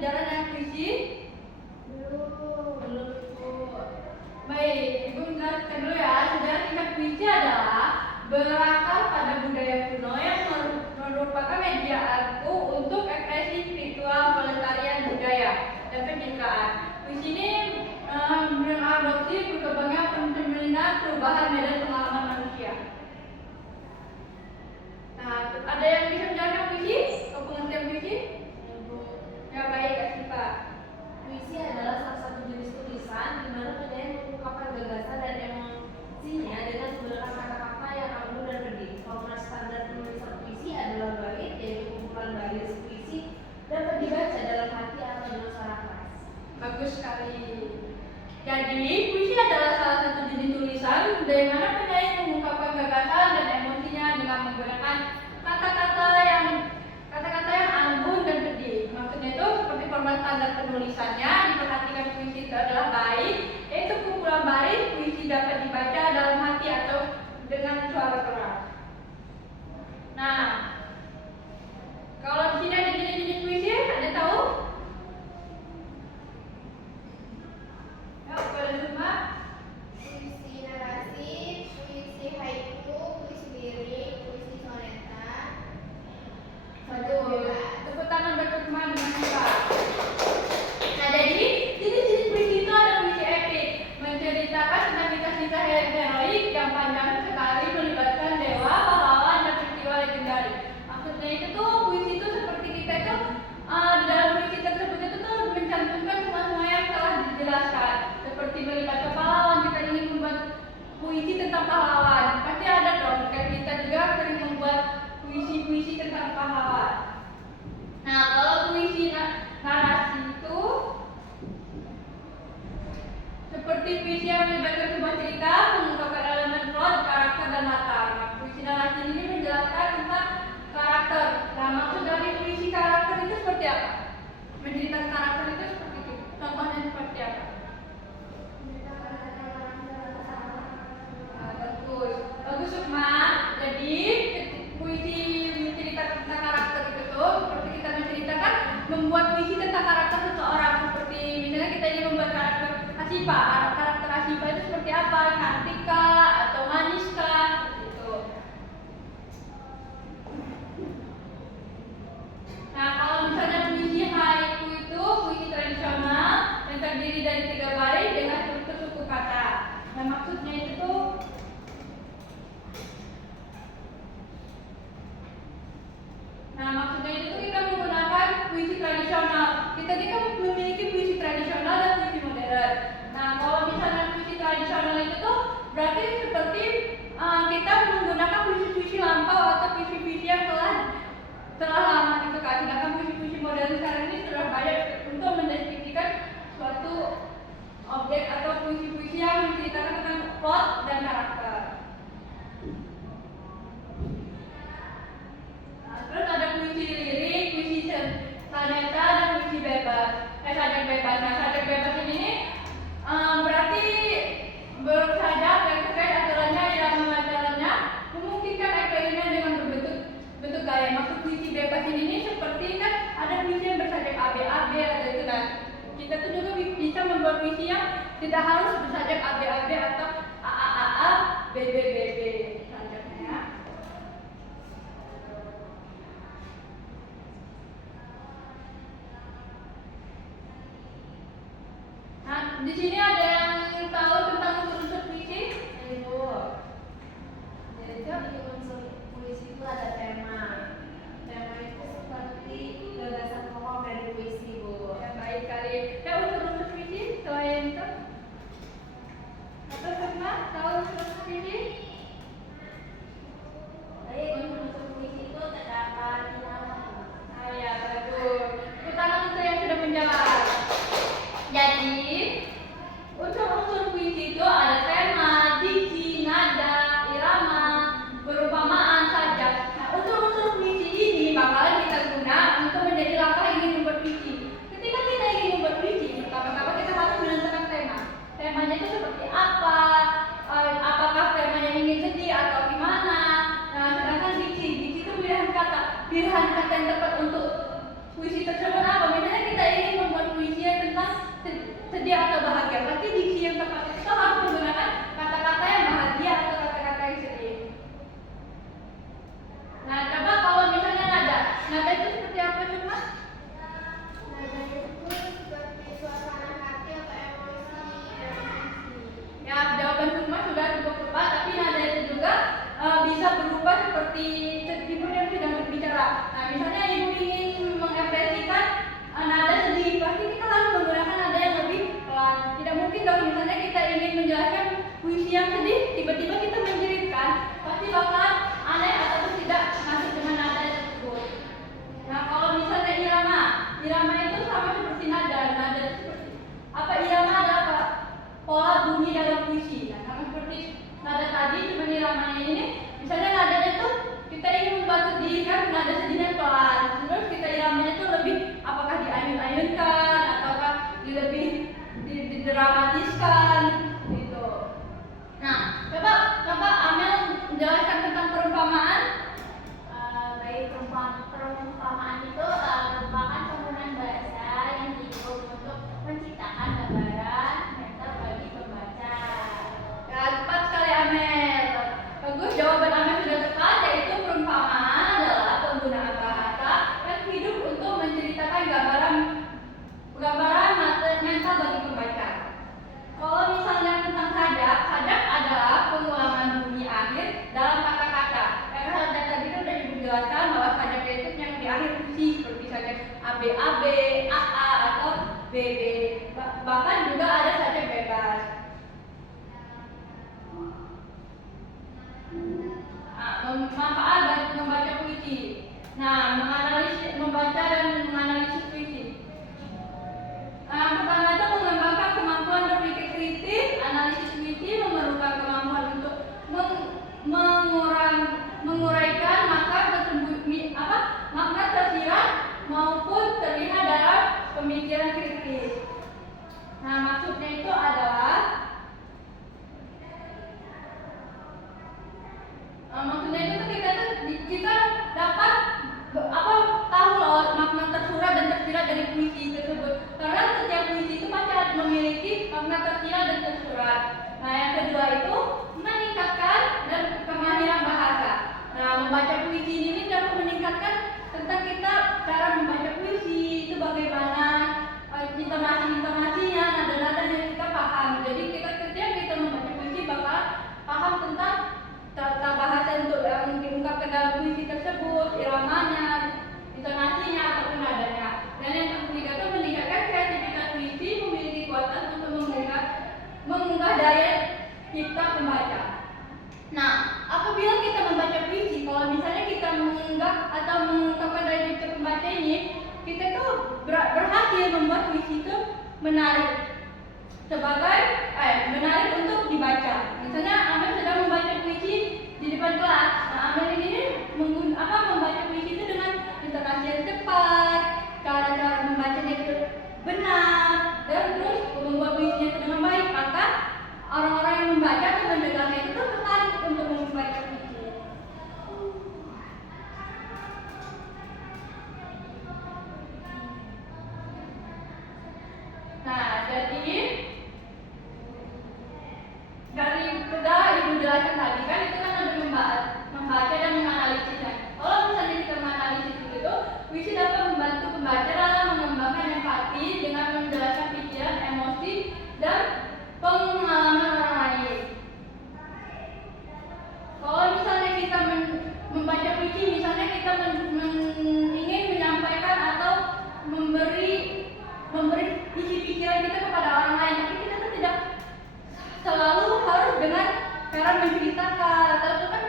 pelajaran puisi? Belum, Ibu. Baik, Ibu menjelaskan dulu ya. Sejarah tingkat puisi adalah berakar pada budaya kuno yang merupakan media arku untuk ekspresi spiritual, pelestarian budaya dan pendidikan. Puisi ini mengadopsi berkembangnya fenomena perubahan medan pengalaman manusia. Nah, ada yang bisa menjelaskan puisi? Atau pengertian puisi? Ya baik, Kak Siva. Puisi adalah salah satu jenis tulisan di mana penyair mengungkapkan gagasan dan emosinya dengan menggunakan kata-kata yang anggun dan berdiri. Format standar penulisan puisi adalah bait, yaitu kumpulan baris puisi dapat dibaca dalam hati atau dengan suara keras. Bagus sekali. Jadi, puisi adalah salah satu jenis tulisan di mana penyair mengungkapkan gagasan dan emosinya dengan menggunakan kata-kata yang anggun dan berdiri. Maksudnya itu seperti format standar penulisannya, diperhatikan puisi itu adalah bait, yaitu kumpulan baris puisi dapat dibaca dalam hati atau dengan suara keras. Nah, kalau di sini ada jenis-jenis puisi, ada tahu? Ya, boleh semua. Puisi narasi, puisi haiku, puisi lirik, puisi soneta. Tepuk tangan untuk teman dengan kita. Nah, jadi jenis-jenis puisi itu ada puisi epik, menceritakan tentang kisah-kisah heroik yang panjang sekali melibatkan dewa, pahlawan, dan peristiwa legendaris. Maksudnya itu tuh puisi itu seperti kita itu di dalam puisi tersebut itu tuh mencantumkan semua yang telah dijelaskan. Seperti melibatkan pahlawan, kita ingin membuat puisi tentang pahlawan. Pasti ada dong, kan kita juga sering membuat puisi-puisi tentang pahlawan. Nah, kalau puisi narasi itu seperti puisi yang melibatkan sebuah cerita, mengungkapkan elemen plot, karakter, dan latar. Nah, puisi narasi ini menjelaskan tentang karakter. Nah, maksud dari puisi karakter itu seperti apa? Menceritakan karakter itu seperti itu. Contohnya seperti apa? Bagus, bagus Sukma. Jadi puisi menceritakan tentang karakter itu tuh seperti kita menceritakan membuat puisi tentang karakter seseorang. Seperti misalnya kita ingin membuat karakter Asifa. Karakter Asifa itu seperti apa? Cantik kah? Atau manis kah? Gitu. Nah, kalau misalnya puisi haiku itu puisi tradisional yang terdiri dari 3 baris dengan struktur suku kata. Nah, maksudnya itu tuh kita menggunakan puisi tradisional. Kita memiliki puisi tradisional dan puisi modern. Nah, kalau misalnya puisi tradisional itu tuh berarti seperti kita menggunakan puisi-puisi lampau atau puisi-puisi yang telah lama gitu kan. Sedangkan puisi-puisi modern sekarang ini sudah banyak untuk mendeskripsikan suatu objek atau puisi-puisi yang menceritakan tentang plot dan karakter. Terus ada puisi lirik, puisi soneta, dan puisi bebas. Sajak bebas. Nah, sajak bebas ini berarti bersajak dan terkait aturannya, irama acaranya memungkinkan eksperimen dengan bentuk gaya. Maksud puisi bebas ini seperti kan ada puisi yang bersajak AB atau itu. Nah, kita tuh juga bisa membuat puisi yang tidak harus bersajak AB atau AAAA, BB. Nah, di sini ada yang tahu tentang unsur puisi? Ibu, jadi di unsur puisi itu ada tema. Tema itu seperti gagasan pokok dari puisi, Bu. Ya, baik kali. Ya, unsur puisi selain itu? Atau Sukma tahu unsur puisi? Jadi unsur puisi itu terdapat di dalam. Ah ya, bagus. Tepuk tangan untuk yang sudah menjawab. Jadi, unsur irama itu sama seperti nada. Nada itu seperti apa? Irama adalah apa? Pola bunyi dalam puisi. Nah, sama seperti nada tadi, cuma iramanya ini, misalnya nadanya tuh kita ingin membuat sedih kan, nada sedihnya pelan. Terus kita iramanya tuh lebih apakah diayun-ayunkan ataukah lebih didramatiskan gitu. Nah, coba Amel menjelaskan tentang perumpamaan. Baik, perumpamaan itu merupakan penggunaan bahasa yang diikat untuk menciptakan gambaran mental bagi pembaca. Ya, tepat sekali Amel. Bagus, jawaban Amel sudah tepat, yaitu perumpamaan adalah penggunaan bahasa yang hidup untuk menceritakan gambaran mental bagi pembaca. Kalau misalnya tentang sajak adalah pengulangan bunyi akhir dalam kata-kata. Karena sajak tadi kan sudah dijelaskan bahwa sajak itu yang di akhir puisi, seperti sajak ABAB, AA atau BB. Bahkan juga ada sajak bebas. Manfaat membaca puisi. Nah, membaca dan menganalisis puisi. Pertama itu mengembangkan kemampuan berpikir kritis. Analisis puisi memerlukan kemampuan untuk menguraikan makna tersirat maupun terlihat dalam pemikiran kritis. Nah, maksudnya itu adalah kita dapat tahu loh makna tersurat dan tersirat dari puisi tersebut. Karena setiap puisi itu pasti memiliki makna tersirat dan tersurat. Nah, yang kedua itu meningkatkan dan kemahiran bahasa. Nah, membaca puisi ini dapat meningkatkan tentang kita cara membaca puisi itu bagaimana intonasinya, nada-nada yang kita paham. Jadi ketika kita membaca puisi bakal paham tentang tata bahasa untuk yang diungkapkan dalam puisi tersebut, iramanya, intonasinya ataupun nadanya. Dan yang ketiga itu meningkatkan kreativitas puisi, memiliki kuatan untuk mengunggah daya cipta pembaca. Nah, apabila kita membaca puisi, kalau misalnya kita mengunggah atau mengungkapkan daya cipta pembaca ini, kita tuh berhasil membuat puisi itu menarik menarik untuk dibaca. Misalnya Amel sedang membaca puisi di depan kelas. Nah, Amel ini membaca puisi itu dengan intonasi yang cepat, cara membacanya itu benar, dan terus membuat puisinya itu dengan baik. Maka orang-orang yang membaca atau mendengarnya itu tertarik untuk membaca puisi. Nah, jadi dari sudah Ibu jelaskan tadi kan itu kan ada membaca dan menganalisisnya. Kalau misalnya kita menganalisis itu, puisi dapat membantu pembaca dalam mengembangkan empati dengan menjelaskan pikiran, emosi, dan pengalaman orang lain. Kalau misalnya kita membaca puisi, misalnya kita ingin menyampaikan atau memberi isi pikiran kita kepada orang lain, tapi kita tuh tidak selalu harus dengan cara menceritakan, atau itu kan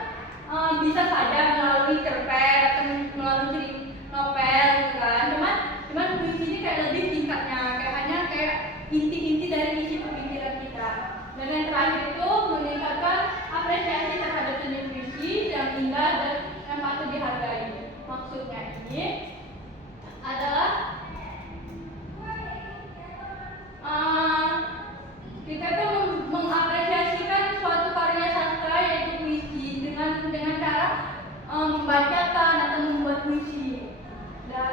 bisa saja melalui cerpen atau melalui novel gitu kan. Cuman puisi ini kayak lebih singkatnya, kayak inti-inti dari isi pemikiran kita. Dan yang terakhir itu meningkatkan apresiasi terhadap seni puisi yang indah dan yang patut dihargai. Maksudnya ini adalah kita tuh mengapresiasikan suatu karya sastra yaitu puisi dengan cara membacakan atau membuat puisi.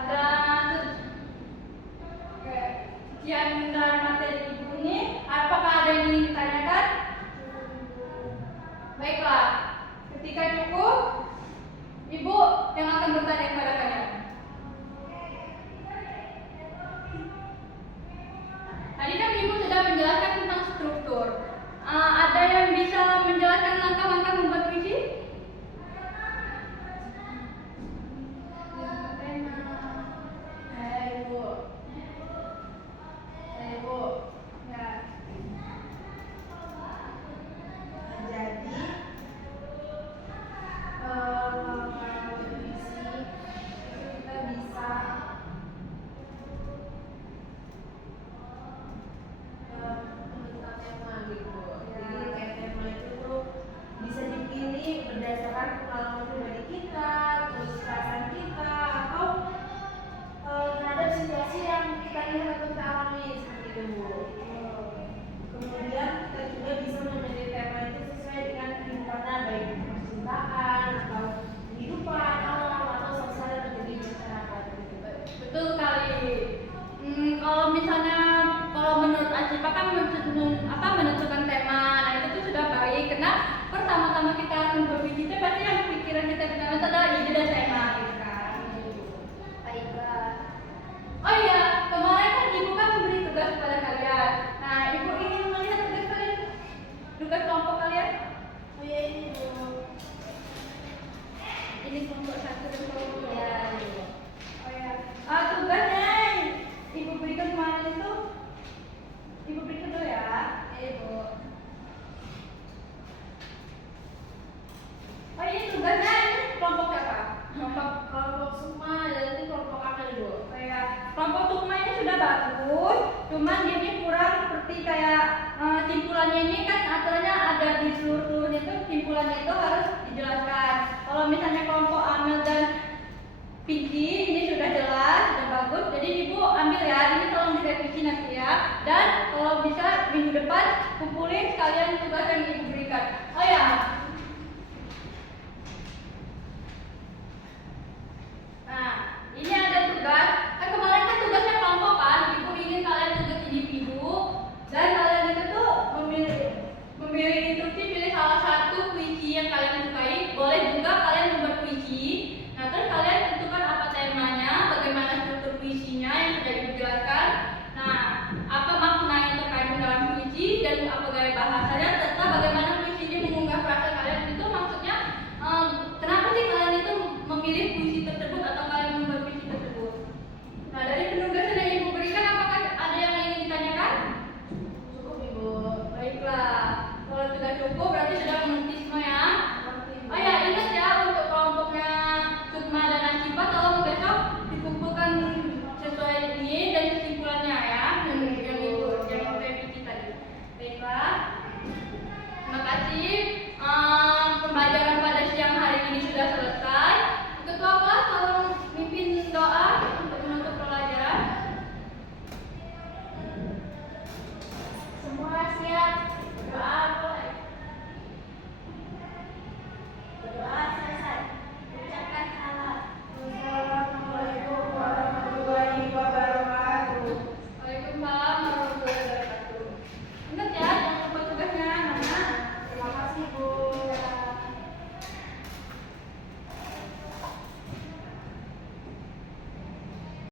Dan sekian dari materi Ibu ini. Apakah ada yang ingin ditanyakan? Baiklah, ketika cukup, Ibu yang akan bertanya kepada kalian. Tadi kan Ibu sudah menjelaskan tentang struktur. Ada yang bisa menjelaskan langkah-langkah membuat puisi? Ibu. Ya. Jadi kalau puisi itu kita bisa gitu. Kemudian kita juga bisa memilih tema itu sesuai dengan kehidupannya, baik percintaan atau kehidupan alam atau sosial yang terjadi di masyarakat gitu. Betul sekali. Kalau menurut Acipa kan menentukan tema, nah itu tuh sudah baik karena pertama-tama kita akan berpikir pasti yang pikiran kita pertama itu adalah ide dan tema gitu kan. Baiklah. Oh iya, kemarin kan ibu kan memberi tugas kepada kalian. Nah, ibu ingin melihat tugas kalian, tugas kelompok kalian. Oh ya ini Bu. Ini kelompok 1 dan kelompok 2. Ya, Oh ya, tugasnya ibu berikan kemarin itu, ibu berikan dulu ya. Bu. Oh ini tugasnya ini kelompok apa? Kelompok Sukma dan nanti kelompok Akal Bu. Kayak kelompok Sukma ini sudah bagus, cuman dia ini kurang seperti kayak simpulannya ini kan aturannya ada di seluruhnya itu, simpulannya itu harus dijelaskan. Kalau misalnya kelompok Amel dan Pinky ini sudah jelas, sudah bagus, jadi ibu ambil ya, ini tolong direvisi nanti ya. Dan kalau bisa minggu depan kumpulin sekalian tugas yang ibu berikan. Oh ya,